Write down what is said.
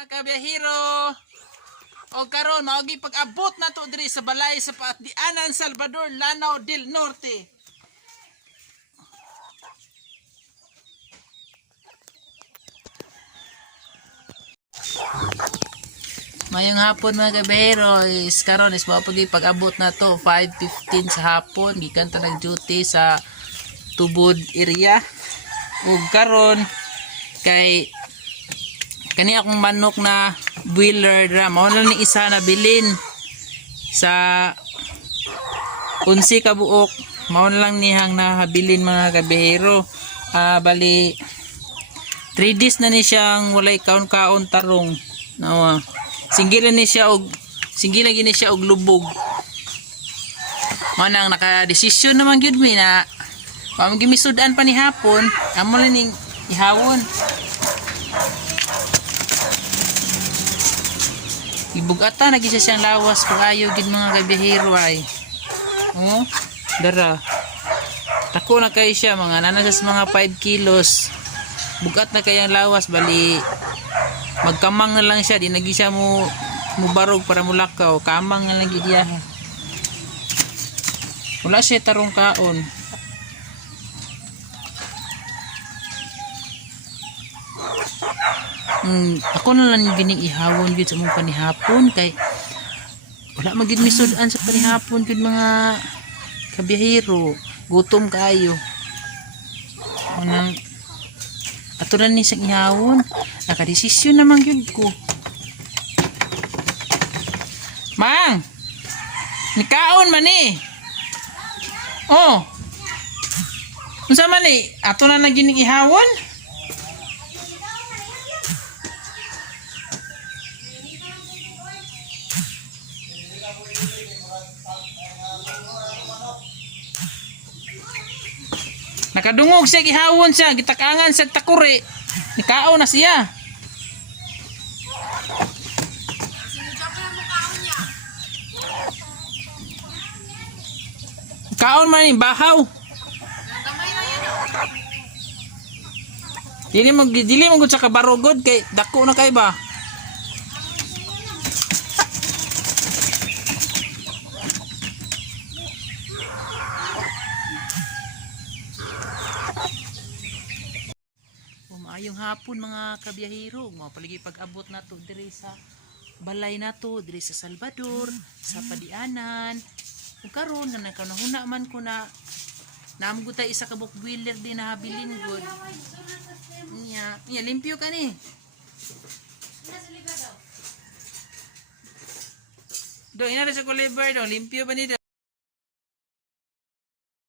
Mga kabiyahero, o karon maogi pag-abot na to diri sa balay sa Paatianan, Salvador, Lanao del Norte. Mayong hapon mga kabiyahero, is karon is maogi pag-abot na to 5:15 sa hapon, gikan ta nag-duty sa Tubod area. Ug karon kay kani akong manok na boiler dra mao na ni isa na bilin sa 11 ka buok, mao na lang nihang nahabilin mga kabiyahero. Bali 3 days na ni siyang walay kaon-kaon tarong. Singgilan ni siya og singgilan gini siya og lubog. Mao nang naka-desisyon naman gyud mi na pamagimisudan pa ni hapon, amo lang ning ihawon. Ibugata na gisa siyang lawas pag-ayo gid mga kabiyahero ay. Oh, dara. Tako na kay siya mga nanas mga 5 kilos. Bugat na kayang lawas bali magkamang na lang siya, di nagi siya mo barog para mulakaw, kamang na lang gid iya. Wala siya tarong kaon. Ako na lang gining ihawon gyud sa mong panihapon kay wala magid misudan sa panihapon gyud mga kabiyahero, gutom kaayo. Anang ato na ni sang ihawon, nakadesisyon naman gyud ko. Mang, nikaon man ni. Oh, unsa man ni? Ato na gining ihawon. Nakadungog siya, gihawon siya, gitakangan sa takuri. Nikao na siya. Kaon man ni bahaw. Dili mo gud sa kabarugod kay dako na kay ba. Maayong hapon mga kabiyahero, mapalagi pag-abot na to diri sa balay na to, diri sa Salvador, sa Paatianan. Ug karon nga nakanahuna man ko na naamgo tay isa ka boiler din na habilin gud. Nya limpyo ka ni. Do ina sa kuliber do, limpyo ba ni do?